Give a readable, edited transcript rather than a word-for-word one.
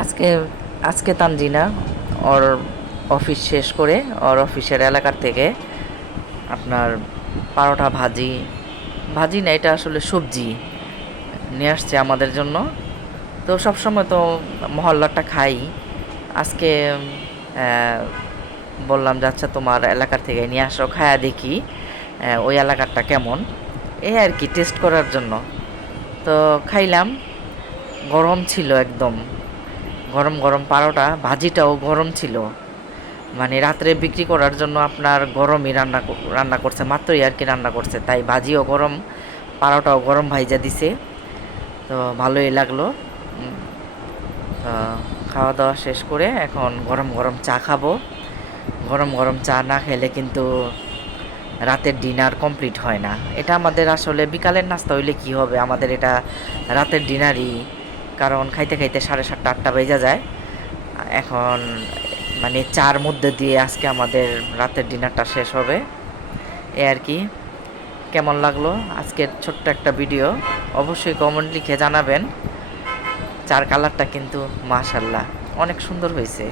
আজকে আজকে তানজিনা ওর অফিস শেষ করে ওর অফিসের এলাকার থেকে আপনার পারোটা ভাজি ভাজি না, এটা আসলে সবজি নিয়ে আসছে আমাদের জন্য। তো সবসময় তো মহল্লাটা খাই। আজকে আহ, বললাম যে আচ্ছা তোমার এলাকার থেকে নিয়ে আসো, খায়া দেখি ওই এলাকারটা কেমন, এই আর কি টেস্ট করার জন্য। তো খাইলাম, গরম ছিল একদম, গরম গরম পারোটা, ভাজিটাও গরম ছিল। মানে রাত্রে বিক্রি করার জন্য আপনার গরমই রান্না করছে, মাত্রই আর কি রান্না করছে, তাই ভাজিও গরম, পারোটাও গরম ভাইজা দিছে। তো ভালোই লাগলো। উম, তো খাওয়া দাওয়া শেষ করে এখন গরম গরম চা খাবো। গরম গরম চা না খেলে কিন্তু রাতের ডিনার কমপ্লিট হয় না। এটা আমাদের আসলে বিকালের নাস্তা হইলে কি হবে, আমাদের এটা রাতের ডিনারই। কারণ খাইতে খাইতে 7:30 8টা বেজে যায়। এখন মানে চার মধ্যে দিয়ে আজকে আমাদের রাতের ডিনারটা শেষ হবে, এ আর কি। কেমন লাগলো আজকের ছোট্ট একটা ভিডিও, অবশ্যই কমেন্ট লিখে জানাবেন। চার কালারটা কিন্তু মাশাল্লাহ অনেক সুন্দর হয়েছে।